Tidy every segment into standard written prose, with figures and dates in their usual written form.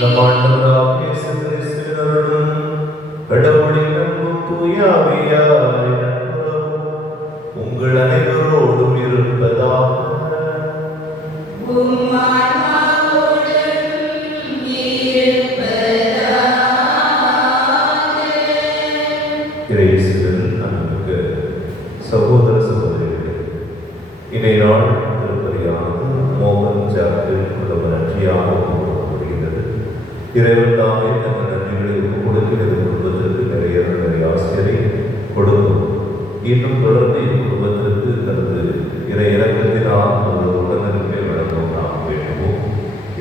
நம் ஆண்டவராகிய இயேசு கிறிஸ்துவின் அருளும் கடவுளின் அன்பும் தூய ஆவியாரின் நட்புறவும் உங்கள் அனைவரோடும் இருப்பதாக. இயேசுவில் அன்புமிக்க சகோதர சகோதரிகளே, இன்றைய நாள் திருப்பலியானது மோகன் ஜாக்கில் உள்ள நன்றியாக கொடுக்கப்படுகிறது. இறைவன் தாமே தங்கள் நன்றிகளை கொடுக்கிறது குடும்பத்திற்கு நிறைய ஆசிரியரை கொடுக்கும். இன்னும் தொடர்ந்து இக்குடும்பத்திற்கு தனது இறை இறக்கத்தினால் ஒரு உடனிருப்பை வழங்கும் நாம் வேண்டுவோம்.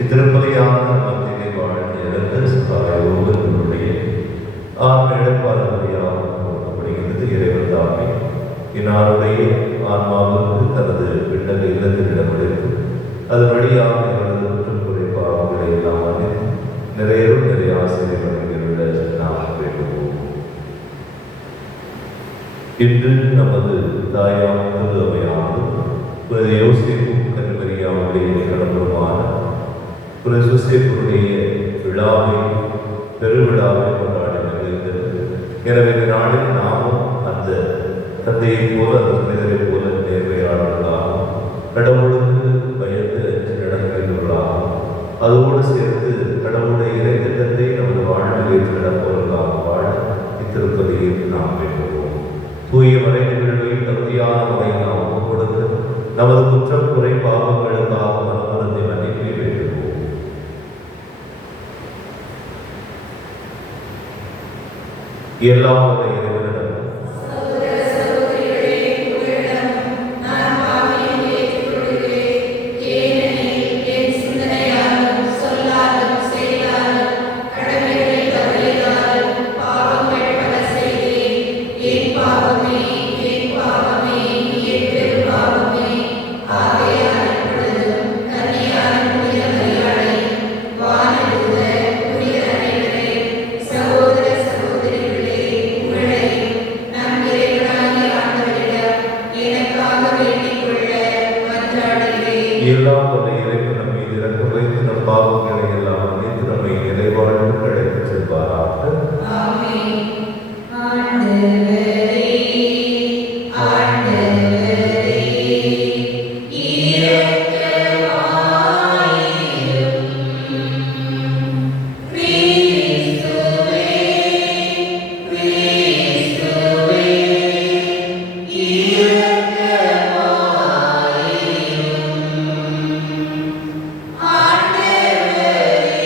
இத்திருப்பலியான மத்தியை வாழ்ந்து இழந்த சகாயோகர்களுடைய இடர்பாடுகளையாக கொடுக்கப்படுகிறது. இறைவன் தாமே இன்னாருடைய ஆன்மாவிற்கு தனது விண்ணக இல்லத்தில் இடமளித்து அதன் வழியாக இவரது குற்றம் குறைபாடுகளை எல்லாம் அறிந்து நிறைய ஆசிரியர் வழங்கியுள்ள நாம் வேண்டுவோம். இன்று நமது தாயானது அவையானது யோசேப்பும் கன்னிமரியாவுடைய கடம்புமான யோசேப்புடைய விழாவை பெருவிழாவை கொண்டாடி மகிழ்ந்தது. எனவே இந்த நாளில் நாமும் அந்த தந்தையை போல அந்த மனிதரை போல நேர்மையாளர்களாகவும் கடவுளுக்கு பயந்து நடக்கின்றவர்களாகவும் அதோடு சேர்த்து கடவுளுடைய இறைத்திட்டத்தை நமது வாழ்வில் ஏற்று நடப்பவர்களாக வாழ இத்திருப்பதியில் நாம் வேண்டுவோம். தூய மறை நிகழ்வை தகுதியான முறையில் நாம் ஒப்புக் கொடுத்து நமது குற்றம் குறை பாவங்களுக்காக மனமருந்தை மன்னிப்பை வேண்டுவோம். எல்லாம் இறைவனிடம் எல்லாம் இறைவன் நம்மை இறக்க வைத்து நம் பாவங்களை எல்லாம் மன்னித்து நம்மை நிறைவாழ்வு கிடைத்து செல்வாராக. ஆண்டவரே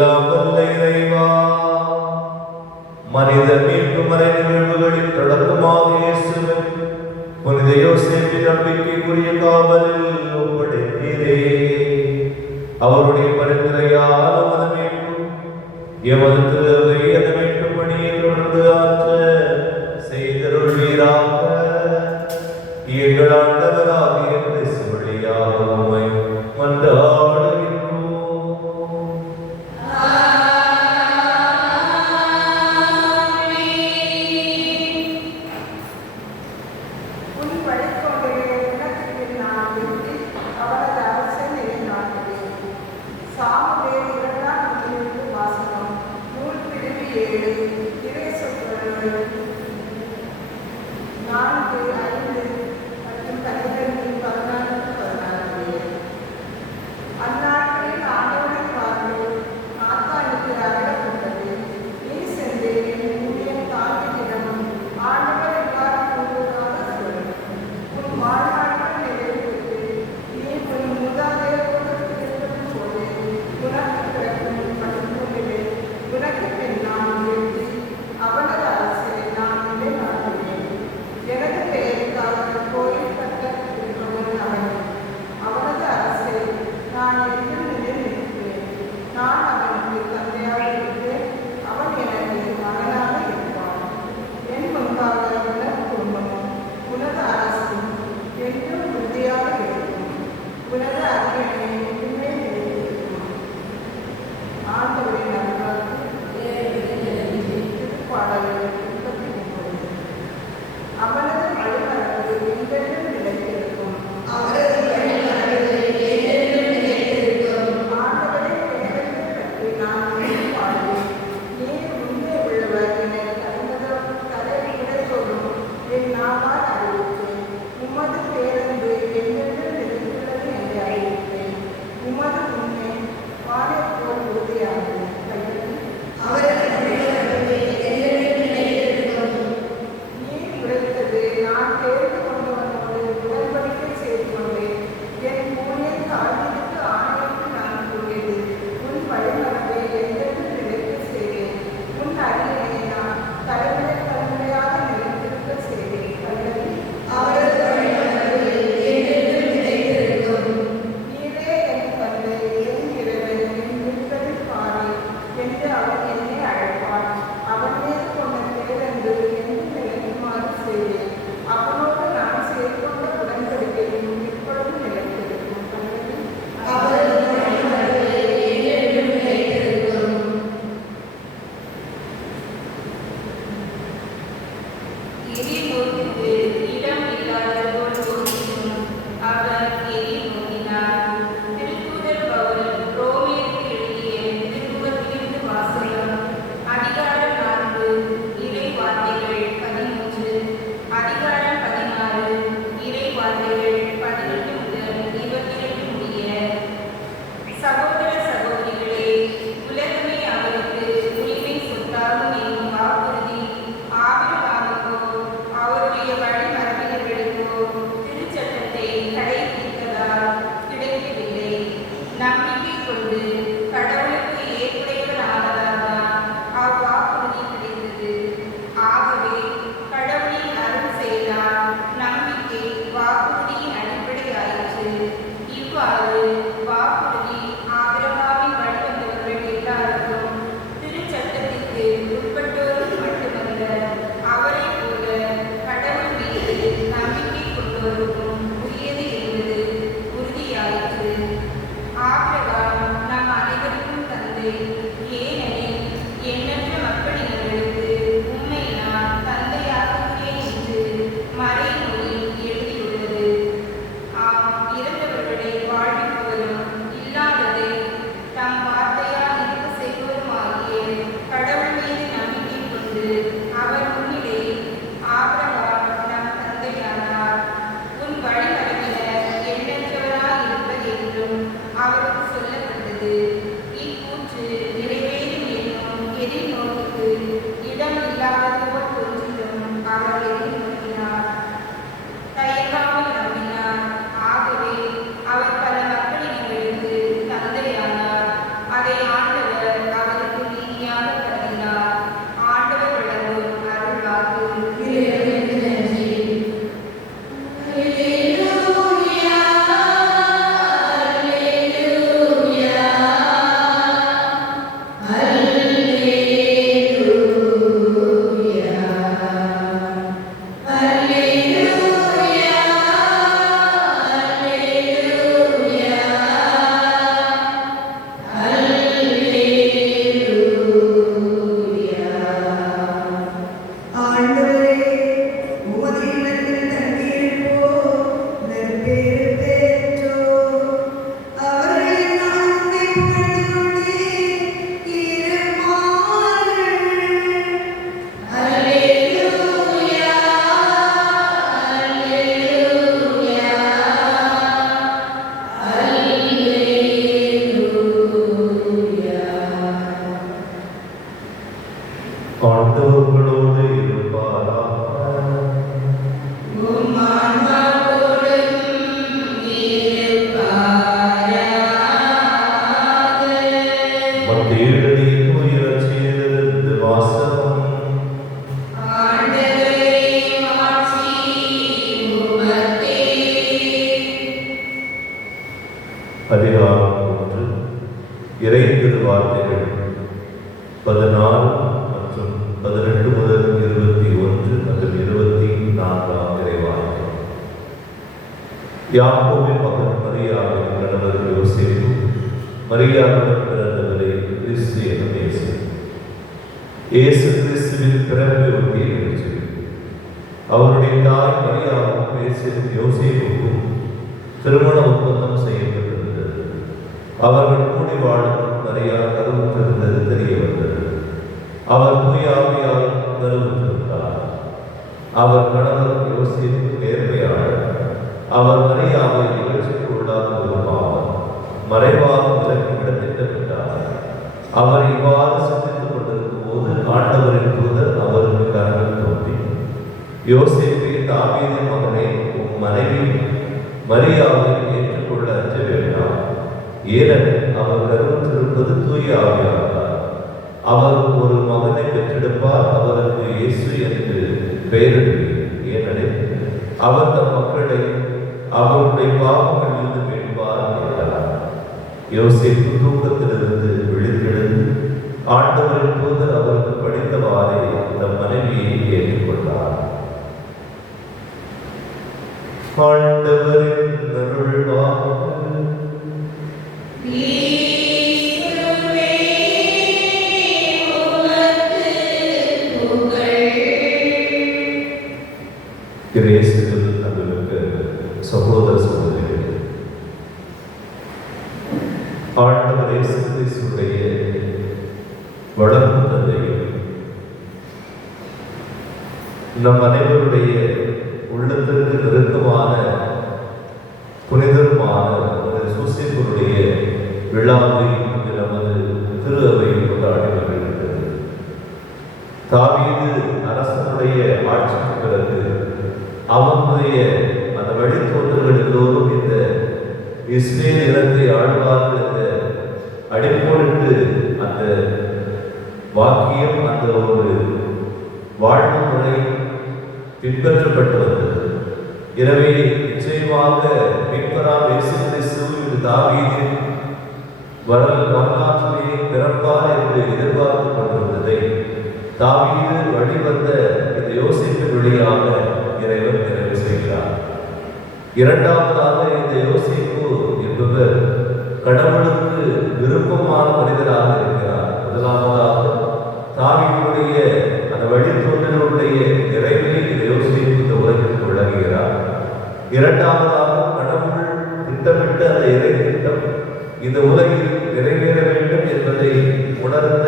எல்லாம் வல்ல இறைவா, மனித மீட்பு மறை நிகழ்வுகளில் தொடக்கமாக இயேசுவை புனித யோசேப்பின் நம்பிக்கைக்குரிய காவலில் ஒப்படைத்தீரே. அவருடைய பரிந்துரையால் நமது மீட்பும் எமது திருவை அந்த மீட்பு பணியை தொடர்ந்து ஆற்ற செய்தருள்வீராக. எங்கள் ஆண்டவராகிய கிறிஸ்து வழியாக உம்மை மன்றாடுகின்றோம். அவர் பல மக்களிடமிருந்து தந்தையானார். அதை ஆண்டவர் ஆண்டவர்களோடு இருப்பாராக. மத்தேயு எழுதிய தூய நற்செய்தியிலிருந்து வாசகம். அதிகாரம் 1. இறை திருவார்த்தைகள் 14 மற்றும் 18 முதல் 21 மற்றும் 24 இறைவார்த்தை. யாக்கோபின் மகன் மரியாவின் கணவர் யோசேப்பு, மரியாவுடன் பிறந்தவரை கிறிஸ்து எனும் இயேசு. இயேசு கிறிஸ்துவின் பிறப்பை ஒட்டி நிகழ்ச்சி. அவருடைய தாய் மரியாவுக்கும் யோசேப்புக்கும் திருமண ஒப்பந்தம் செய்யப்பட்டிருந்தது. அவர்கள் கூடி வாழும் மரியா கருவுற்றிருந்தது தெரிய வந்தது. அவர் தூயாவியால் கருவுற்றிருந்தார். அவர் கணவர் யோசேப்பு நேர்மையாளர். அவர் மரியாவை நிகழ்ச்சிக்கு உள்ளாக்குவதுமாவர் மறைவாக விலக்கிவிட திட்டமிட்டார். அவர் இவ்வாறு சிந்தித்துக் கொண்டிருக்கும் போது ஆண்டவரின் தூதர் அவருக்கு கனவில் தோன்றி, யோசேப்பே, தாவீதின் மகனே, உன் மனைவி மரியாவை ஏற்றுக்கொள்ள அஞ்ச வேண்டாம். ஏனெனில் அவர் கருவுற்றிருப்பது தூய ஆவியானார். அவர் ஒரு மகனை பெற்றெடுப்பார். அவருக்கு இயேசு என்று பெயரிடுவீர். ஏனெனில் அவர் தம் மக்களை அவருடைய பாவங்களிலிருந்து மீட்பார் என்றார். யோசேப்பு தூக்கத்திலிருந்து விழித்தெழுந்து ஆண்டவரின் தூதர் அவருக்கு படித்தவாறே தம் மனைவியை ஏற்றுக்கொண்டார். ஆண்டவரின் அருள்வாக்கு. கிரேசுகள் அன்புமிக்க சகோதர சகோதரிகளே, ஆண்டவர் இயேசு கிறிஸ்துவுடைய வளர்ப்பு தந்தையும் நம் அனைவருடைய உள்ளத்திற்கு நெருக்கமான புனிதமான சூசேப்பருடைய விழாவை நமது திரு அவை கொண்டாடி வருகிறது. தாவீது அரசனுடைய ஆட்சிக்கு பிறகு அவனுடைய அந்த வழித்தோன்றல்கள் எல்லோரும் இந்த இஸ்ரேல் இனத்தை ஆழ்வார்கள் என்ற அடிப்போட்டு அந்த வாக்கியம், அந்த ஒரு வாழ்வு முறை பின்பற்றப்பட்டு வந்தது. எனவே நிச்சயமாக மீட்பராம் இயேசு கிறிஸ்து இந்த தாவீதின் வரலாற்றிலே பிறப்பார் என்று எதிர்பார்த்து கொண்டிருந்ததை தாவீது வழிவந்த இந்த யோசேப்பின் வழியாக இறைவன் நிறைவு செய்கிறார். இரண்டாவதாக இந்த யோசேப்பு என்பவர் கடவுளுக்கு விருப்பமான மனிதராக இருக்கிறார். முதலாவதாக தாவீதுடைய அந்த வழித்தோன்றலுடைய நிறைவை இந்த யோசேப்பு இந்த உலகிற்கு வழங்குகிறார். இரண்டாவதாக கடவுள் திட்டமிட்ட அந்த இறை திட்டம் இந்த உலகில் நிறைவேற வேண்டும் என்பதை உணர்ந்த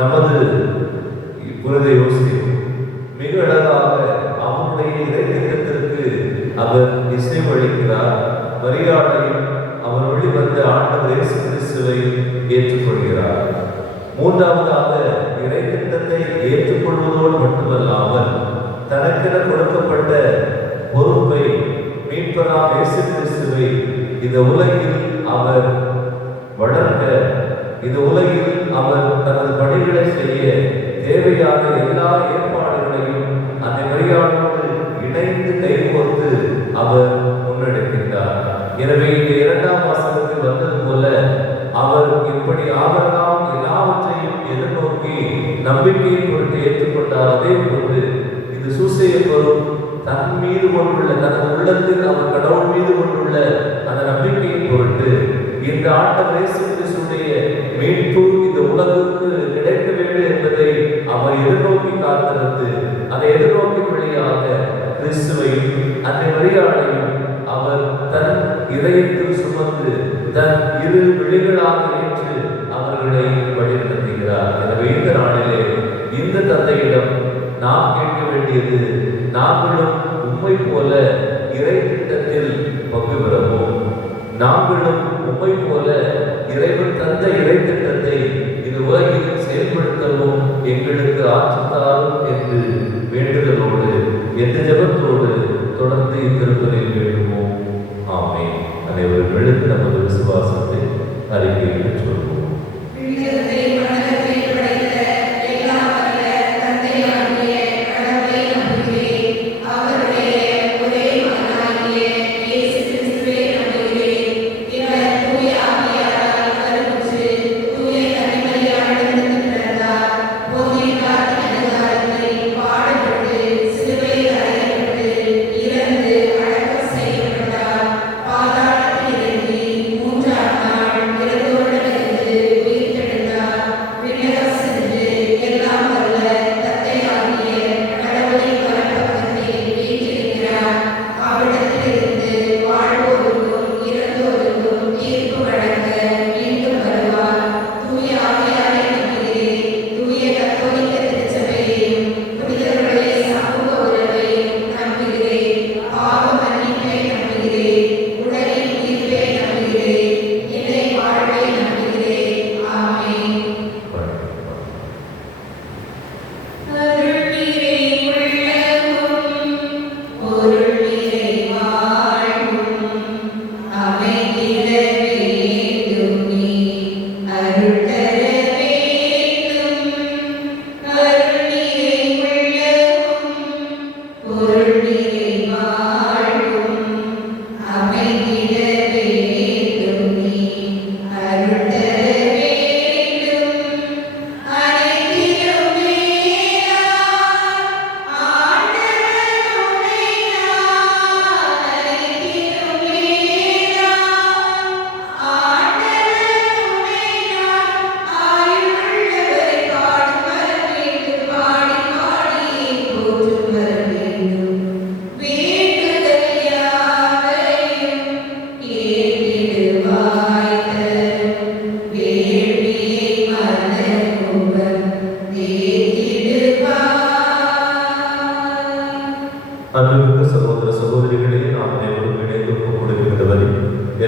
நமது புனித யோசேப்பு மிக அழகாக அவனுடைய இறை திட்டத்திற்கு அவர் இசைவளிக்கிறார். மரியாதையும் அவர் வழிவந்த ஆண்டவர் இயேசு கிறிஸ்துவை ஏற்றுக்கொள்கிறார். மூன்றாவதாக இறை திட்டத்தை ஏற்றுக்கொள்வதோடு மட்டுமல்லாமல் தனக்கென கொடுக்கப்பட்ட பொறுப்பை மீட்பராம் இயேசு கிறிஸ்துவை இந்த உலகில் அவர் வளர்க்க, இந்த உலகில் அவர் தனது பணிகளை செய்ய தேவையான எல்லா ஏற்பாடுகளையும் அந்த மரியாதையோடு இணைந்து கைகோர்த்து அவர் முன்னெடுக்கின்றார். எனவே இந்த இரண்டாம் வாசகத்தில் வந்தது போல அவர் இப்படி ஆபரணம் எல்லாவற்றையும் எதிர்நோக்கி நம்பிக்கையை பொருட்டு ஏற்றுக்கொண்டார். அதே போன்று இந்த சூசேப்பரும் தன் மீது கொண்டுள்ள தனது உள்ளத்தில் அவர் கடவுள் மீது கொண்டுள்ள அந்த நம்பிக்கையின் பொருட்டு இந்த ஆண்டவர் இயேசு கிறிஸ்துவுடைய மீட்பு இந்த உலகுக்கு கிடைக்க வேண்டும் என்பதை அவர் எதிர்நோக்கி காத்திருந்து அதை எதிர்நோக்கி வழியாக கிறிஸ்துவையும் அந்த மரியாதையும் அவர் தன் இதயத்தில் சுமந்து தன் இரு விழிகளாக ஏற்று அவர்களை வழிநடத்துகிறார். எனவே இந்த நாளிலே இந்த தந்தையிடம் நாம் கேட்க வேண்டியது, நாங்களும் உம்மை போல இறை திட்டத்தில் பங்கு பெறவும், நாங்களும் உம்மை போல இறைவன் தந்த இறை திட்டத்தை இது உலகில் செயல்படுத்தவும் எங்களுக்கு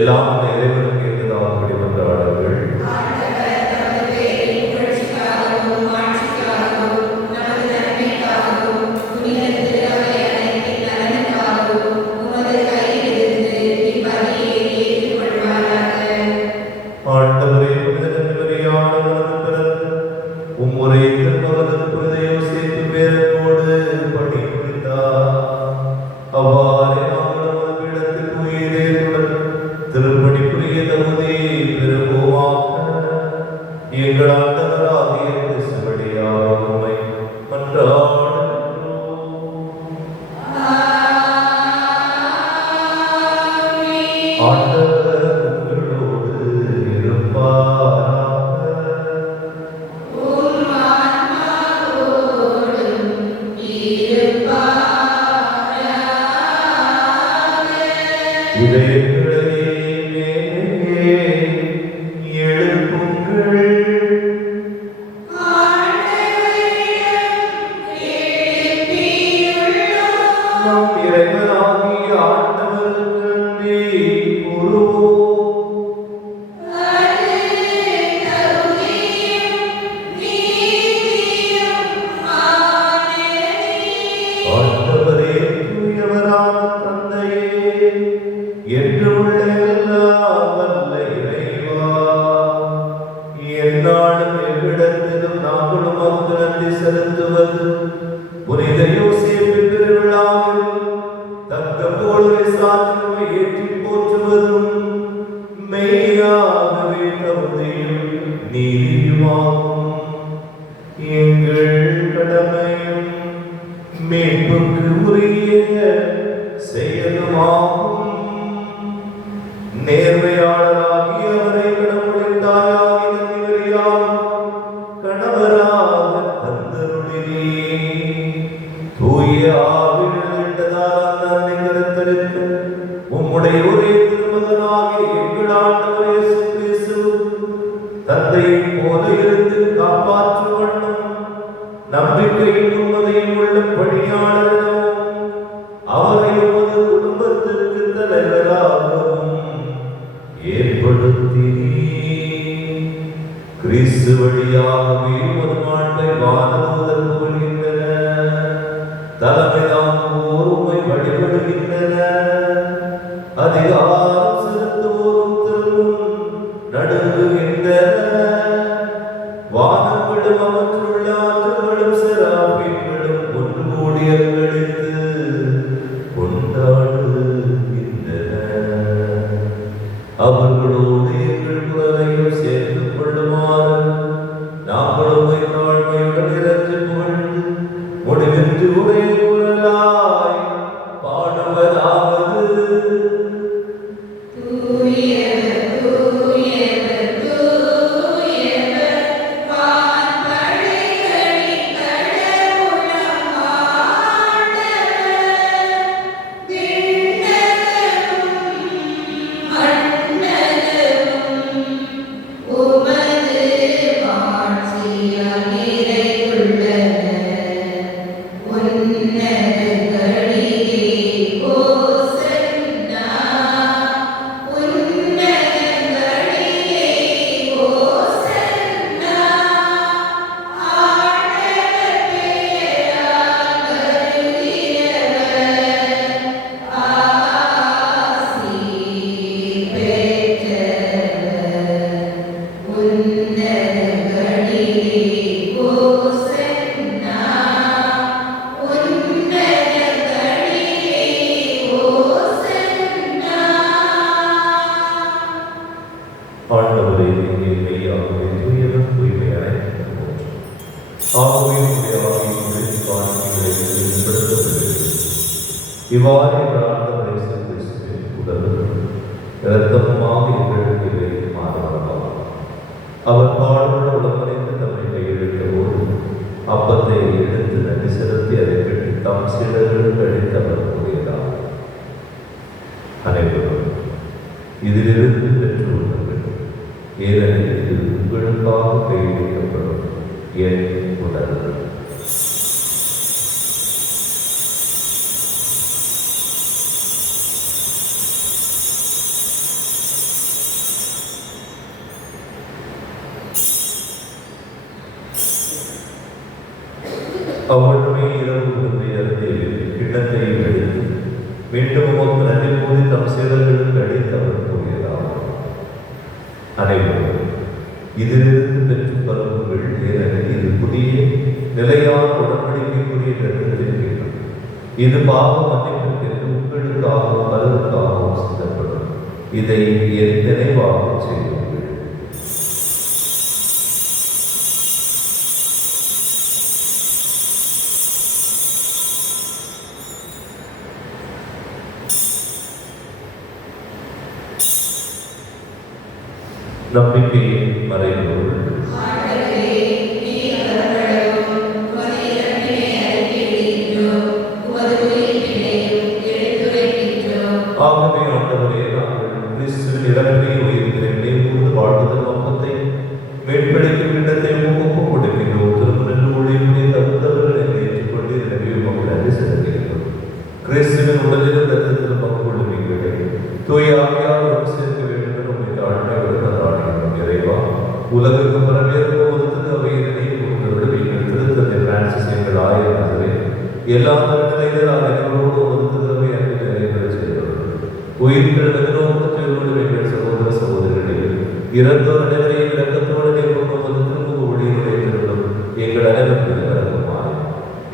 எல்லாம் இறைவனுக்கு ஏற்றதாக வெளிவந்தாடுங்கள். அவ்வளவுமே இரவு விருந்தை அருந்தி கிண்ணத்தை எடுத்து மீண்டும் உமக்கு நன்றி கூறி தம் சேதர்களுக்கு அடித்து அவர் கூறியதாகும். அனைவரும் இதிலிருந்து பெற்று பருவங்கள், ஏனெனில் இது புதிய நிலையான உடன்படிக்கைக்குரிய கருத்திருக்கிறது. இது பாவ மன்னிப்பிற்கு உங்களுக்காகவும் பலருக்காகவும் சிந்தப்படும். இதை என் நினைவாக செய்யுங்கள். நம்பிக்கையின் மறைபொருள். ஆகவே ஆண்டவரே, நாங்கள் கிறிஸ்துவின் இறப்பை உயிர்களை நினைவுகூர்ந்து வாழ்வதன் நோக்கத்தை மேம்படுத்தும் இடத்தை ஒப்புக் கொடுக்கின்றோம். திருமண ஊழியர்களை தகுந்தவர்கள் என்னை ஏற்றுக்கொண்டு எனவே உமக்கு நன்றி செலுத்துகின்றோம். கிறிஸ்துவின் உடலிலும் இரத்தத்திலும் பங்கு கொள்ளும் எங்களை தூய ஆவியார் ஒன்று சேர்க்க வேண்டும் என உம்மை தாழ்மையோடு மன்றாடுகிறோம். இறைவா, உலகுக்கு பரவேற்கும் ஒருத்தது அவையினை கூறுகிறது. நீங்கள் திருத்தந்தை பிரான்சிஸ் எங்கள் ஆயர் எல்லா நிலையிலும் நினைவோடு ஒருத்ததவை அன்பு நிறைவேற செய்கிறது. உயிர்கள் நோக்கத்தோடு எங்கள் சகோதர சகோதரிகளில் இறந்தோர் அனைவரையும் விளக்கத்தோடு நிற்போம் திரும்ப ஊழியர்களை திருடும் எங்கள் அனைவருக்கு இறக்குமாறு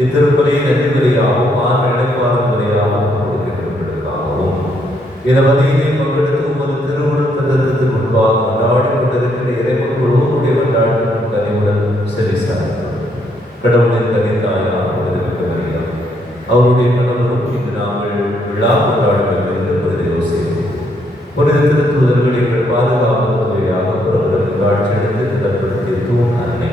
இத்திருப்பலியின் நன்றிகளையாகவும் இணைப்பாளர் முறையாகவும் கொடுக்கின்றவர்களுக்காகவும் இந்த வகையை பங்கெடுத்து உமது திருவுருத்தத்திற்கு முன்பாக கொண்டாடி கொண்டிருக்கிற இறைவன் ஒழுங்குடைய கொண்டாடும் கனிவுடன் செவிசார் கடவுளின் கனித்தாயாக கொண்டிருக்கிறவர்கள் அவருடைய கணவரும் இன்று நாங்கள் விழா கொண்டாடுவர்கள் என்பதை யோசிக்கிறோம். புனித திருத்தூதர்கள் எங்கள் பாதுகாப்புத்துறையாக புறவர்களுக்கு காட்சியளித்து திட்டப்படுத்திய தூண் அன்னை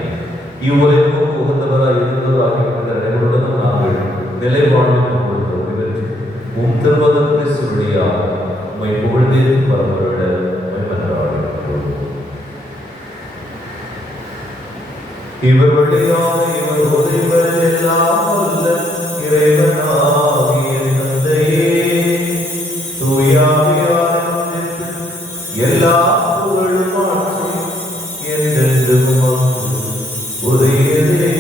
இவ்வுலகம் உகந்தவராக இருந்தவராக இருந்த அனைவருடனும் நாங்கள் நிலைவாழ்வில் நிகழ்ச்சி திருமதத்தை சொல்லியாக உண்மை புகழ்ந்தேன் பரவரிட மன்றாடுகிறோம். இவர் வழியாக இவர் உதவிகள் எல்லாம் வல்ல இறைவனாகிய தந்தையே, தூயாவியார் எல்லா புகழும் ஆட்சியும் என்றென்றும் உமக்கு உரியதே.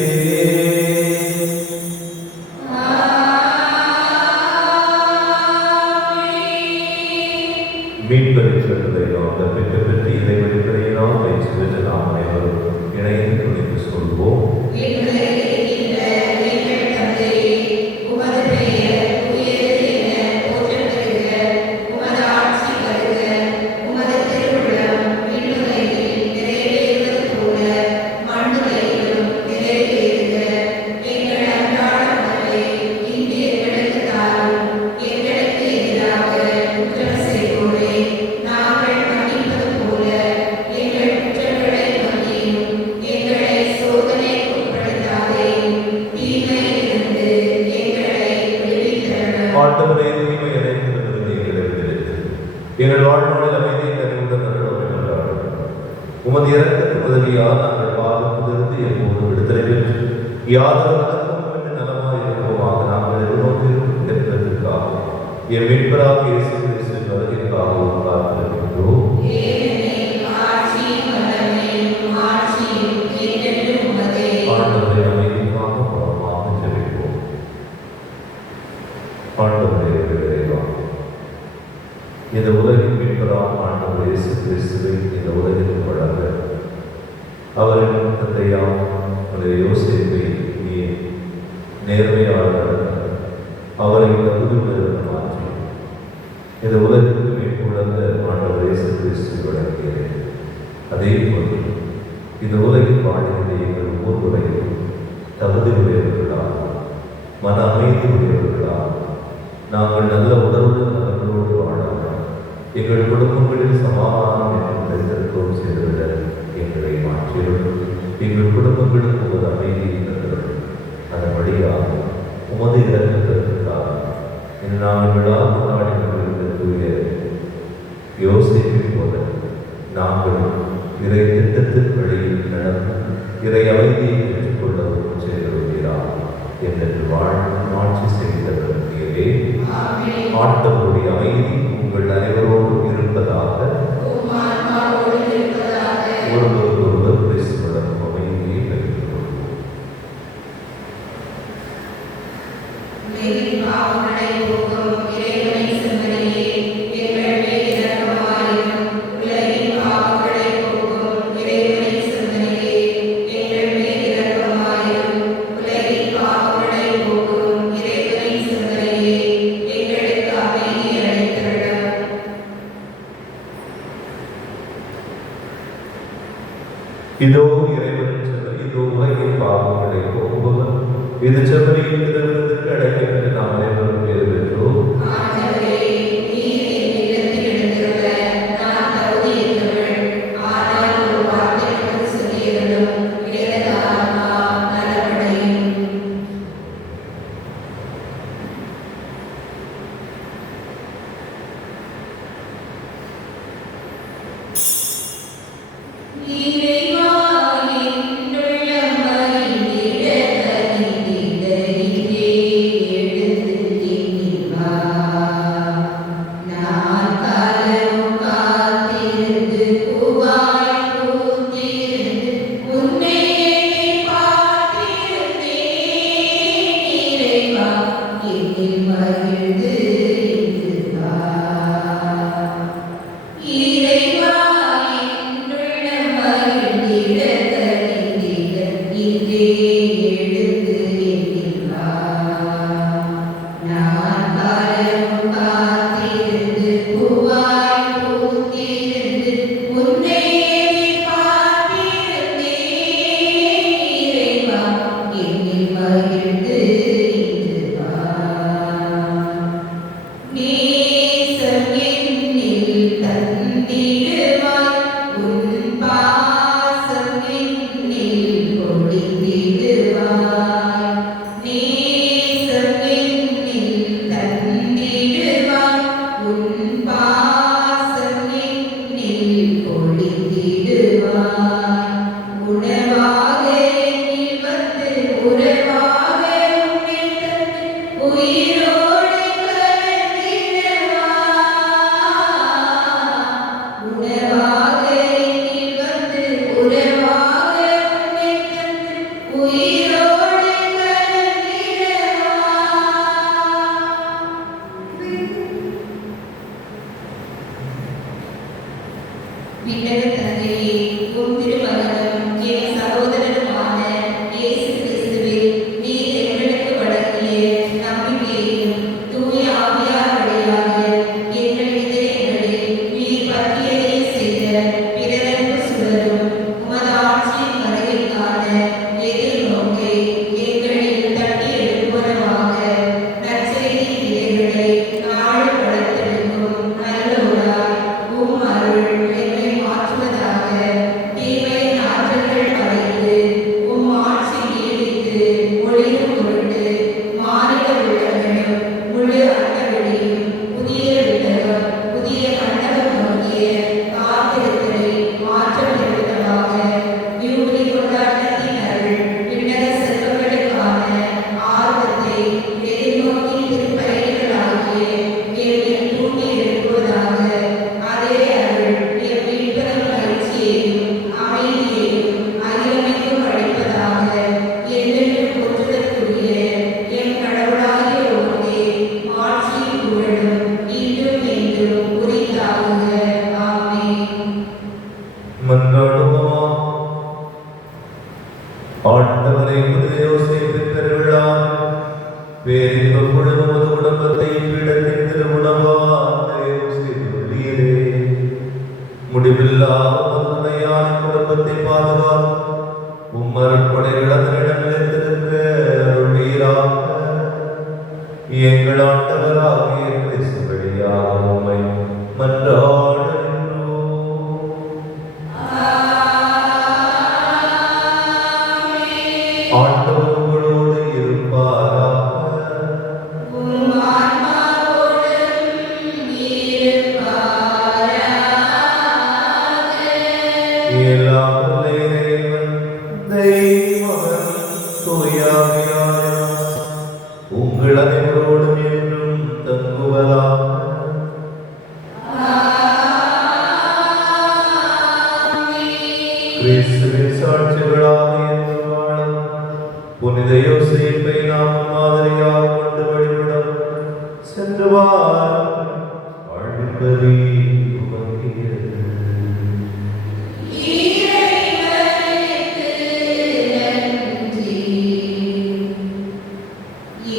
மீன்பெற்றதை நாம் பெற்று இதை வெளிப்படையை நாம் பயிற்சி பெற்ற நாம் அனைவரும் இணைந்து துணித்து சொல்வோம். எங்கள் வாழ்நாளில் அமைதியை கனிவுடன் நல்ல உமது இறக்கத்தின் உதவியால் நாங்கள் பாவத்திலிருந்து எப்போதும் விடுதலை பெற்று யாதொரு நலக்கும் நலமாக இருப்போமாக நாங்கள் எதிர்நோக்கியிருக்கும் இடத்திற்காகவும் என் மீட்பராக இயேசு கிறிஸ்துவின் வருகைக்காகவும் காத்திருக்கின்றோம். ஆண்டவரை அமைதிக்காக புறமாக ஜெபிப்போம். ஆண்டவரை விரைவாக இந்த உலகின் மீட்பராக ஆண்டவர் இயேசு கிறிஸ்துவை இந்த உலகிற்கு வழங்க அவரின் தந்தையாம் யோசேப்பை நீ நேர்மையாளர் அவரை தகுதியுடன் மாற்றி இந்த உலகிற்கு மேற்கொள்ள ஆண்டவர் இயேசு கிறிஸ்து வழங்கியது. அதே போன்று இந்த உலகில் வாழ்கின்ற எங்கள் ஒவ்வொருவரையும் தகுதி உடையவர்களாக மன அமைதி உடையவர்களாக நாங்கள் நல்ல உணர்வுடன் நலங்களோடு வாழலாம். எங்கள் குடும்பங்களில் சமாதானம் என்று தெரிந்திருக்கவும் செய்துவிட எங்களை மாற்றியவர்கள் எங்கள் குடும்பங்களுக்கு உமது அமைதியை தந்தவர்கள். அதன் வழியாக உமது இறக்கத்திற்காக இன்று நாங்கள் விழா கொண்டாடி கொண்டிருக்கக்கூடிய யோசேப்பை போல நாங்கள் இறை திட்டத்தின் வழியில் நடந்து இறை அமைதியை பெற்றுக்கொள்ளவும் செய்திருக்கிறார் என்று ஆட்சி செய்தவர்களே ஆண்டவருடைய அமைதி உங்கள் அனைவரோடு இருப்பதாக ஒருவருக்கொருவர் பேசுவதற்கும் அமைதியை பெற்றுக் கொள்வோம். இது செம்மறியின் திருவிருந்துக்கு அழைக்கப்பட்டு நாம் அனைவரும் பேர் பெற்றோம்.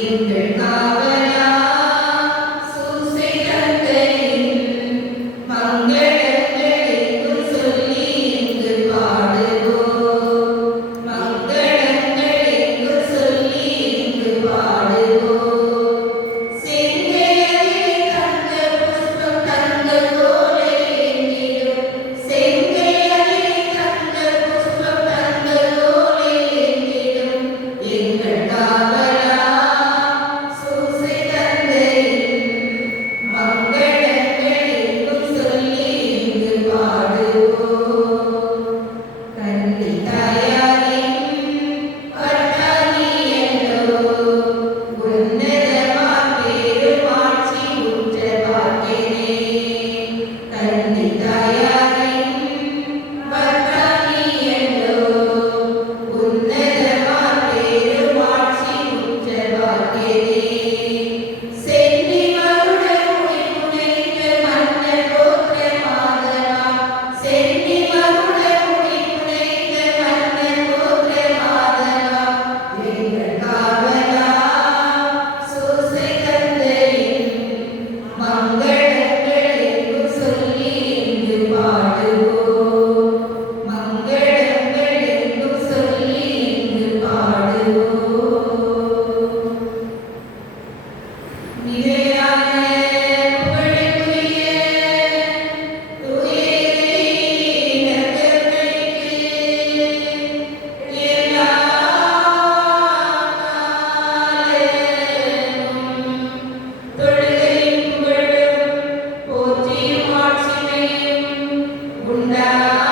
எங்கள் உண்டாக